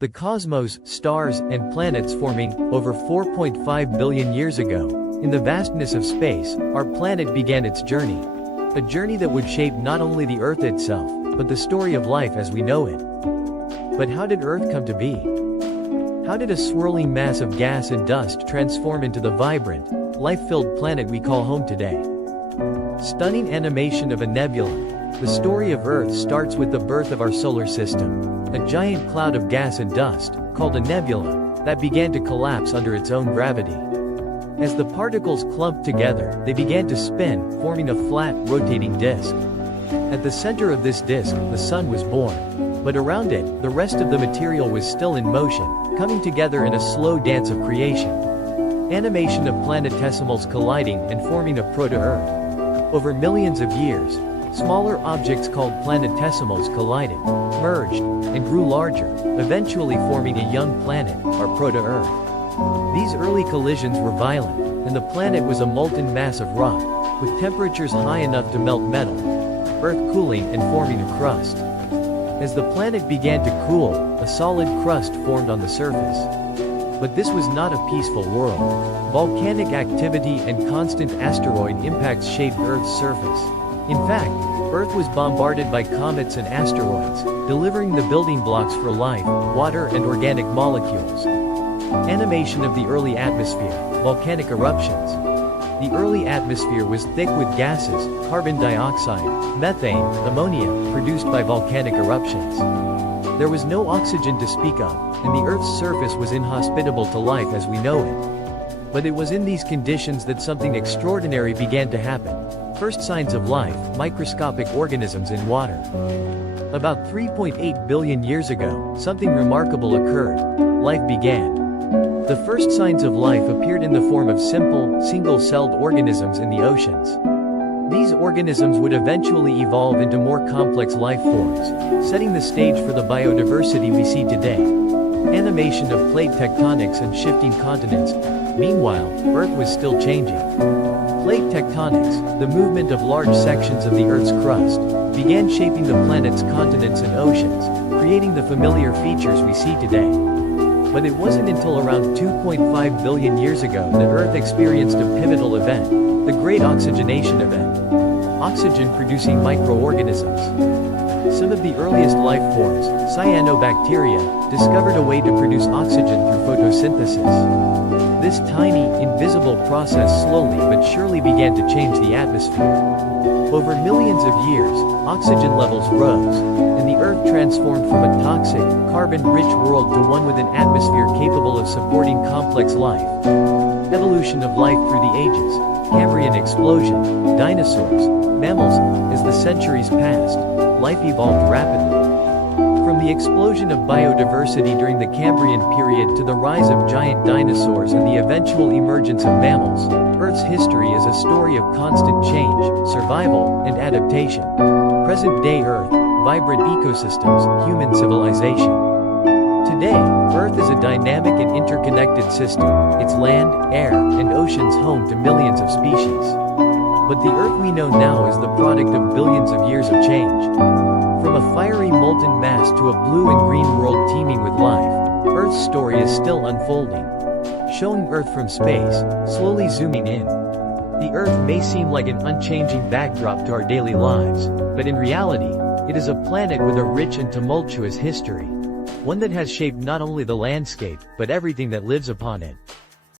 The cosmos, stars, and planets forming, over 4.5 billion years ago. In the vastness of space, our planet began its journey. A journey that would shape not only the Earth itself, but the story of life as we know it. But how did Earth come to be? How did a swirling mass of gas and dust transform into the vibrant, life-filled planet we call home today? Stunning animation of a nebula. The story of Earth starts with the birth of our solar system, a giant cloud of gas and dust, called a nebula, that began to collapse under its own gravity. As the particles clumped together, they began to spin, forming a flat, rotating disk. At the center of this disk, the sun was born. But around it, the rest of the material was still in motion, coming together in a slow dance of creation. Animation of planetesimals colliding and forming a proto-Earth. Over millions of years, smaller objects called planetesimals collided, merged, and grew larger, eventually forming a young planet, our proto-Earth. These early collisions were violent, and the planet was a molten mass of rock, with temperatures high enough to melt metal, Earth cooling and forming a crust. As the planet began to cool, a solid crust formed on the surface. But this was not a peaceful world. Volcanic activity and constant asteroid impacts shaped Earth's surface. In fact, Earth was bombarded by comets and asteroids, delivering the building blocks for life, water and organic molecules. Animation of the early atmosphere, volcanic eruptions. The early atmosphere was thick with gases, carbon dioxide, methane, ammonia, produced by volcanic eruptions. There was no oxygen to speak of, and the Earth's surface was inhospitable to life as we know it. But it was in these conditions that something extraordinary began to happen. First signs of life, microscopic organisms in water. About 3.8 billion years ago, something remarkable occurred. Life began. The first signs of life appeared in the form of simple, single-celled organisms in the oceans. These organisms would eventually evolve into more complex life forms, setting the stage for the biodiversity we see today. Animation of plate tectonics and shifting continents. Meanwhile, Earth was still changing. Plate tectonics, the movement of large sections of the Earth's crust, began shaping the planet's continents and oceans, creating the familiar features we see today. But it wasn't until around 2.5 billion years ago that Earth experienced a pivotal event, the Great Oxygenation Event. Oxygen-producing microorganisms. Some of the earliest life forms, cyanobacteria, discovered a way to produce oxygen through photosynthesis. This tiny, invisible process slowly but surely began to change the atmosphere. Over millions of years, oxygen levels rose, and the Earth transformed from a toxic, carbon-rich world to one with an atmosphere capable of supporting complex life. Evolution of life through the ages, Cambrian explosion, dinosaurs, mammals. As the centuries passed, life evolved rapidly. From the explosion of biodiversity during the Cambrian period to the rise of giant dinosaurs and the eventual emergence of mammals, Earth's history is a story of constant change, survival, and adaptation. Present-day Earth, vibrant ecosystems, human civilization. Today, Earth is a dynamic and interconnected system, its land, air, and oceans home to millions of species. But the Earth we know now is the product of billions of years of change. From a fiery molten mass to a blue and green world teeming with life, Earth's story is still unfolding. Showing Earth from space, slowly zooming in. The Earth may seem like an unchanging backdrop to our daily lives, but in reality, it is a planet with a rich and tumultuous history. One that has shaped not only the landscape, but everything that lives upon it.